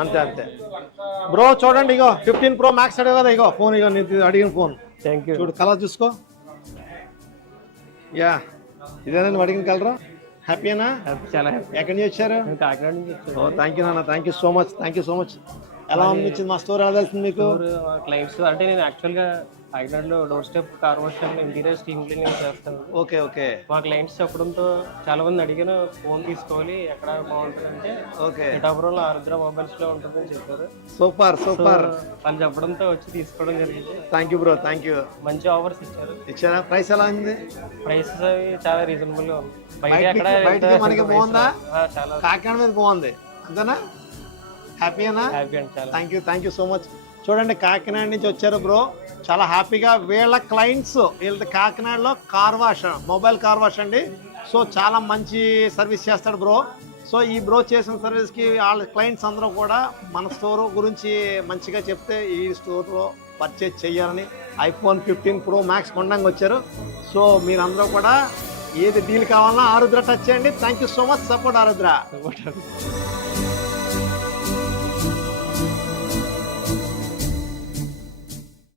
అంతే అంతే బ్రో. చూడండి ఇగో 15 Pro Max అడిగా కదా, ఇగో ఫోన్, ఇగో నేను అడిగిన ఫోన్. Thank you. చూడు కలర్ చూసుకో. యా, ఇదేనా నువ్వు అడిగిన కలరా? హ్యాపీనా? చాలా హ్యాపీ. ఎక్కడి నుంచి వచ్చారు? కాకినాడ నుంచి వచ్చాను. థ్యాంక్ యూ నాన్న, thank you so much, thank you so much. ఎలా అనిపించింది మా స్టోర్? ఎలా తెలిసింది మీకు? క్లయింట్స్ అంటే నేను యాక్చువల్గా కాకినాడలో door step car wash interior steam cleaning చేస్తాను. Okay okay. మా క్లయింట్స్ చెప్పడంతో చాలా మంది అడిగాను ఫోన్ తీసుకోవాలి ఎక్కడ బాగుంటుంది అంటే ఓకే, పిఠాపురంలో ఆరుద్ర మొబైల్స్ లో ఉంటుందని చెప్పారు. Super super. వాళ్ళు చెప్పడంతో వచ్చి తీసుకోవడం జరిగింది. Thank you bro, thank you. మంచి ఆఫర్స్ ఇచ్చారు. ఇచ్చారా? ప్రైస్ ఎలా ఉంది? ప్రైసెస్ అవి చాలా రీజనబుల్ గా ఉంది. బయటికి మనకి బాగుందా? చాలా కాకినాడ మీద బాగుంది అంతేనా? హ్యాపీనా? హ్యాపీ అండి చాలా. Thank you so much. చూడండి కాకినాడ నుంచి వచ్చారు బ్రో, చాలా హ్యాపీగా. వీళ్ళ క్లయింట్స్, వీళ్ళది కాకినాడలో car wash, mobile car wash అండి. సో చాలా మంచి సర్వీస్ చేస్తాడు బ్రో. సో ఈ బ్రో చేసిన సర్వీస్కి వాళ్ళ క్లయింట్స్ అందరూ కూడా మన స్టోర్ గురించి మంచిగా చెప్తే ఈ స్టోర్లో పర్చేజ్ చేయాలని iPhone 15 Pro Max కొనడానికి వచ్చారు. సో మీరందరూ కూడా ఏది డీల్ కావాలన్నా ఆరుద్ర టచ్ చేయండి. Thank you so much. Support Arudra.